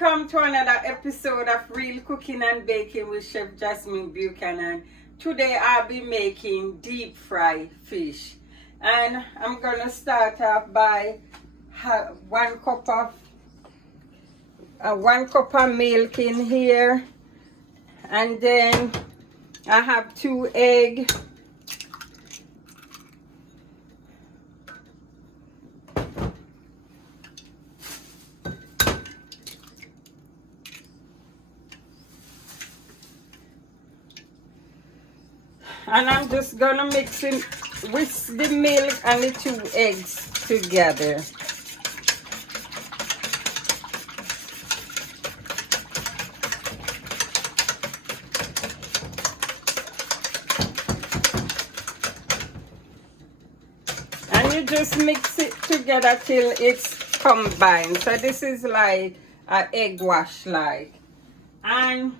Welcome to another episode of Real Cooking and Baking with Chef Jasmine Buchanan. Today I'll be making deep fried fish. And I'm going to start off by 1 cup of milk in here. And then I have 2 eggs. And I'm just gonna mix it with the milk and the 2 eggs together. And you just mix it together till it's combined. So this is like an egg wash like. And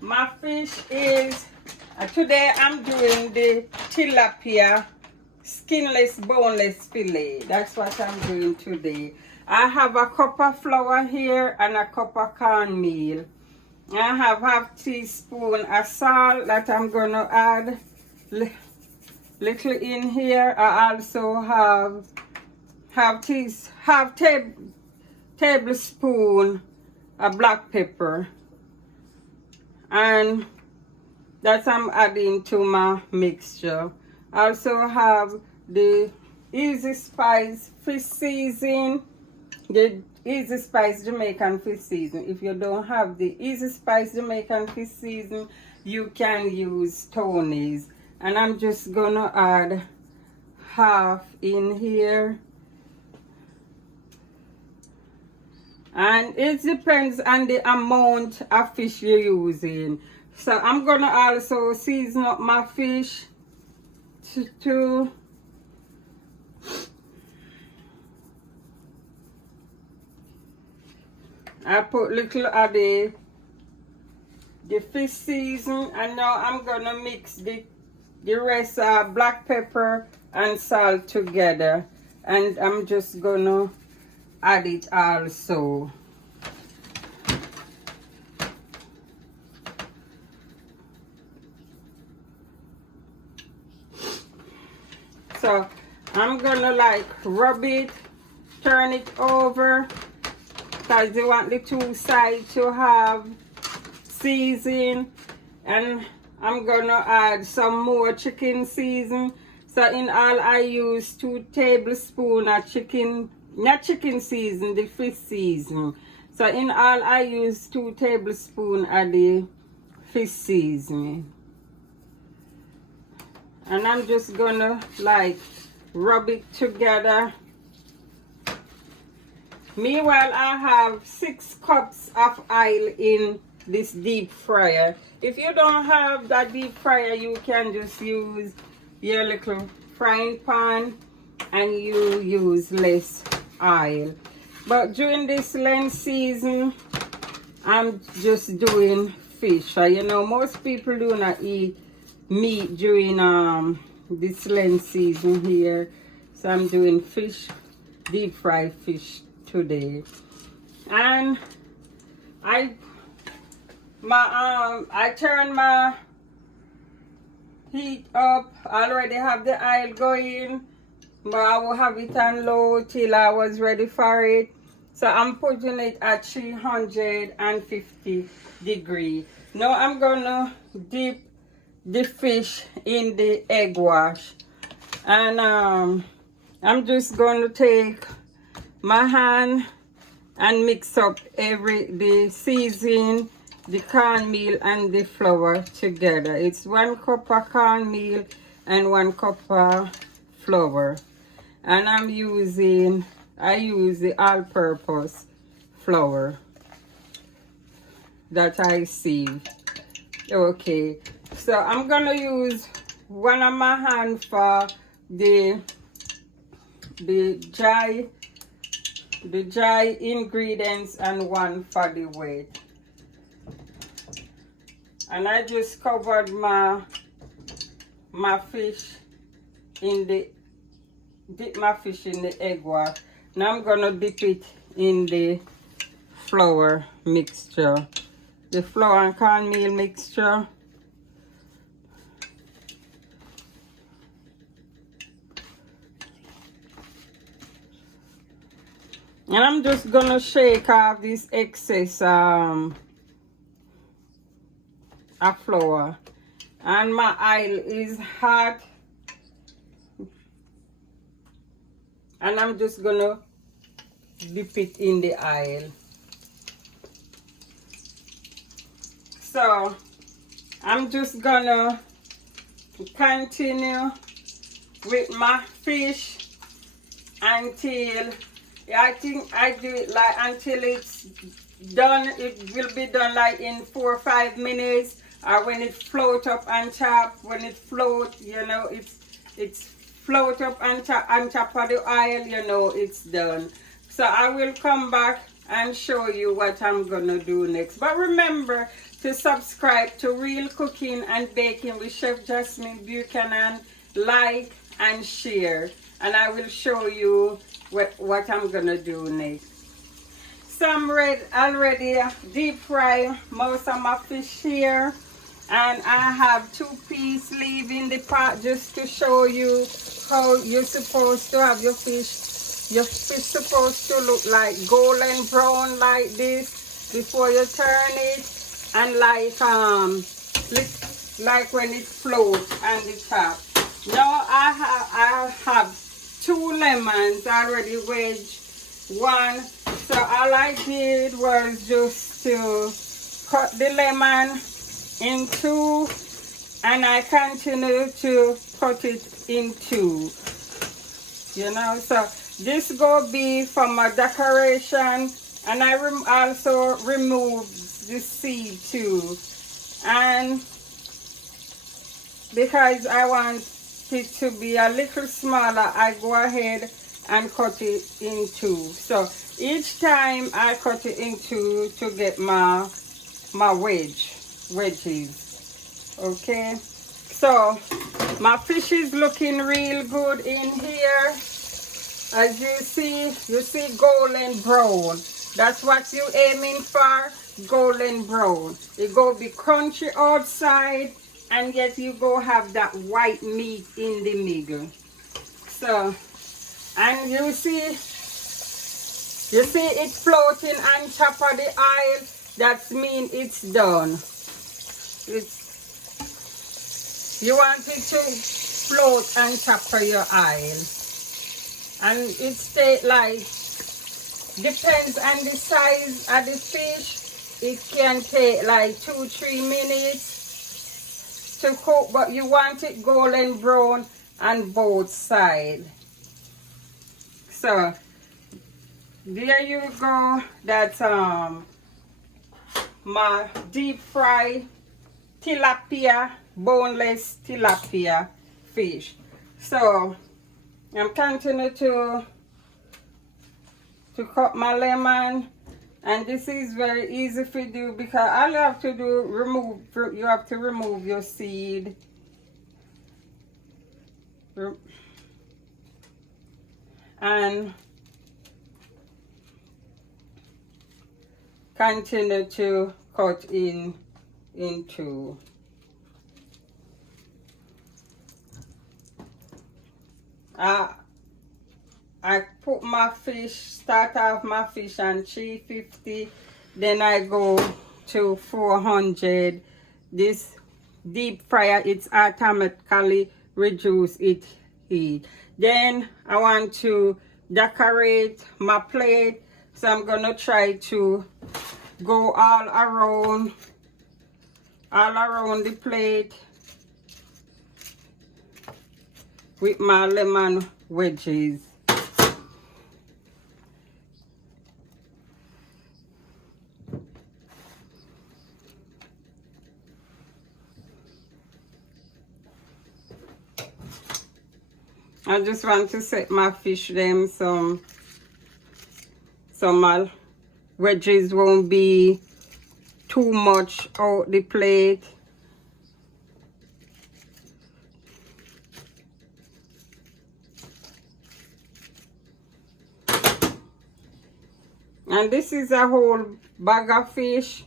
my fish is today I'm doing the tilapia skinless boneless fillet. That's what I'm doing today. I have a cup of flour here and a cup of cornmeal. I have half teaspoon of salt that I'm gonna add little in here. I also have tablespoon of black pepper, and that I'm adding to my mixture. I also have the Easy Spice fish season, the Easy Spice Jamaican fish season. If you don't have the Easy Spice Jamaican fish season, you can use Tony's. And I'm just gonna add half in here. And it depends on the amount of fish you're using. So I'm gonna also season up my fish to I put little of the fish season, and now I'm gonna mix the rest of black pepper and salt together, and I'm just gonna add it also. So I'm gonna like rub it, turn it over, because you want the 2 sides to have season. And I'm gonna add some more chicken season. So in all I use 2 tablespoons of chicken, not chicken season, the fish season. So in all I use 2 tablespoons of the fish seasoning. And I'm just gonna like rub it together. Meanwhile, I have 6 cups of oil in this deep fryer. If you don't have that deep fryer, you can just use your little frying pan and you use less oil. But during this Lent season, I'm just doing fish. So, you know, most people do not eat meat during this Lent season here. So I'm doing fish, deep fried fish today. And I turn my heat up. I already have the oil going, but I will have it on low till I was ready for it. So I'm putting it at 350 degrees. Now I'm gonna dip the fish in the egg wash, and I'm just going to take my hand and mix up the seasoning, the cornmeal and the flour together. It's 1 cup of cornmeal and 1 cup of flour, and I use the all-purpose flour that I sieved. Okay, so I'm gonna use one of my hand for the dry ingredients and one for the wet. And I just covered my fish in the egg wash. Now I'm gonna dip it in the flour mixture, the flour and cornmeal mixture. And I'm just gonna shake off this excess of flour. And my oil is hot. And I'm just gonna dip it in the oil. So I'm just gonna continue with my fish until I think I do it like until it's done. It will be done like in 4 or 5 minutes, or when it float up on top. When it float, you know, it's float up on top of the oil, you know, it's done. So I will come back and show you what I'm gonna do next. But remember to subscribe to Real Cooking and Baking with Chef Jasmine Buchanan, like and share, and I will show you what I'm gonna do next. So I'm already deep fry most of my fish here, and I have 2 pieces leaving the pot just to show you how you're supposed to have your fish. Your fish supposed to look like golden brown like this before you turn it, and like when it floats on the top. Now I have 2 lemons already wedged one. So all I did was just to cut the lemon in 2, and I continue to cut it in 2. You know, so this go be for my decoration, and I also remove the seed too. And because I want it to be a little smaller, I go ahead and cut it in 2. So each time I cut it in 2 to get my wedges. Okay, so my fish is looking real good in here. As you see golden brown. That's what you're aiming for, golden brown. It go be crunchy outside, and yet you go have that white meat in the middle. So, and you see it floating on top of the oil. That means it's done. You want it to float on top of your oil. And it stay like, depends on the size of the fish. It can take like 2-3 minutes to cook, but you want it golden brown on both sides. So there you go. That's my deep fry tilapia, boneless tilapia fish. So I'm continuing to cut my lemon, and this is very easy to do because all you have to do you have to remove your seed. And continue to cut in 2. I put my fish, start off my fish on 350, then I go to 400. This deep fryer, it's automatically reduce its heat. Then I want to decorate my plate, so I'm gonna try to go all around the plate with my lemon wedges. I just want to set my fish them so my wedges won't be too much out the plate. And this is a whole bag of fish.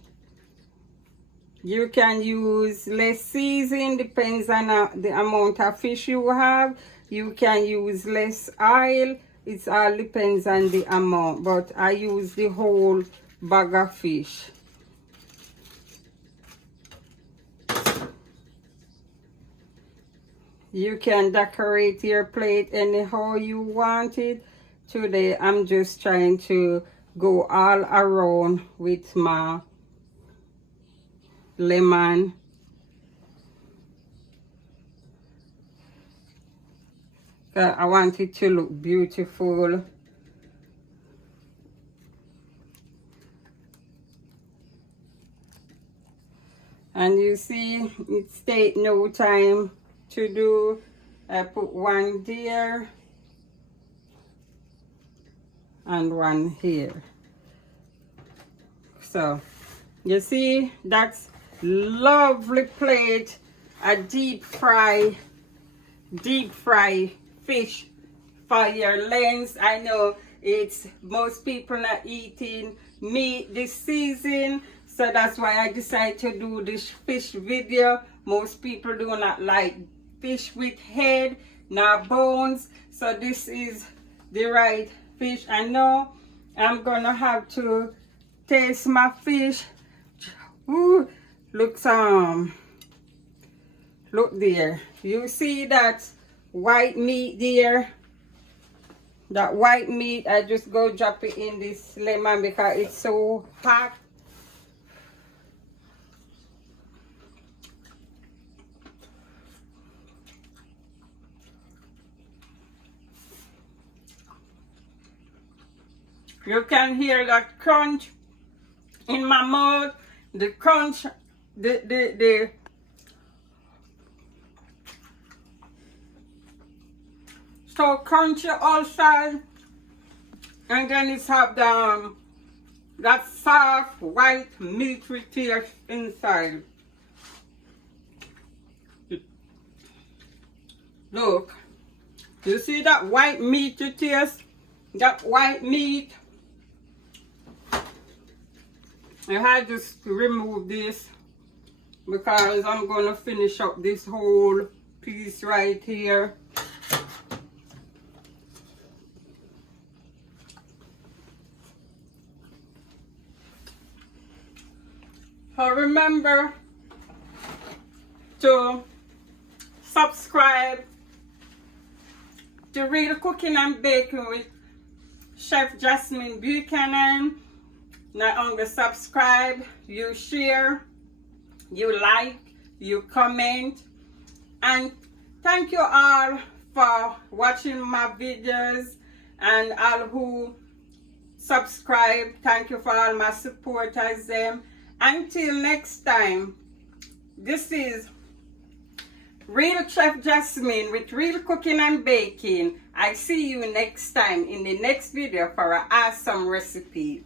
You can use less seasoning, depends on the amount of fish you have. You can use less oil. It all depends on the amount, but I use the whole bag of fish. You can decorate your plate anyhow you want it. Today I'm just trying to go all around with my lemon. I want it to look beautiful. And you see, it's take no time to do. I put one there and one here. So you see, that's lovely plate, a deep fry fish for your lens. I know it's most people not eating meat this season, so that's why I decided to do this fish video. Most people do not like fish with head, not bones, so this is the right fish. I know I'm gonna have to taste my fish. Ooh, look there. You see that white meat there? That white meat, I just go drop it in this lemon because it's so hot. You can hear that crunch in my mouth. The crunch, the so crunchy outside, and then it's have that soft white meaty taste inside. Look, you see that white meaty taste? That white meat. I had to remove this because I'm gonna finish up this whole piece right here. So remember to subscribe to Real Cooking and Baking with Chef Jasmine Buchanan. Not only subscribe, you share, you like, you comment, and thank you all for watching my videos, and all who subscribe. Thank you for all my supporters them. Until next time, this is Real Chef Jasmine with Real Cooking and Baking. I see you next time in the next video for an awesome recipe.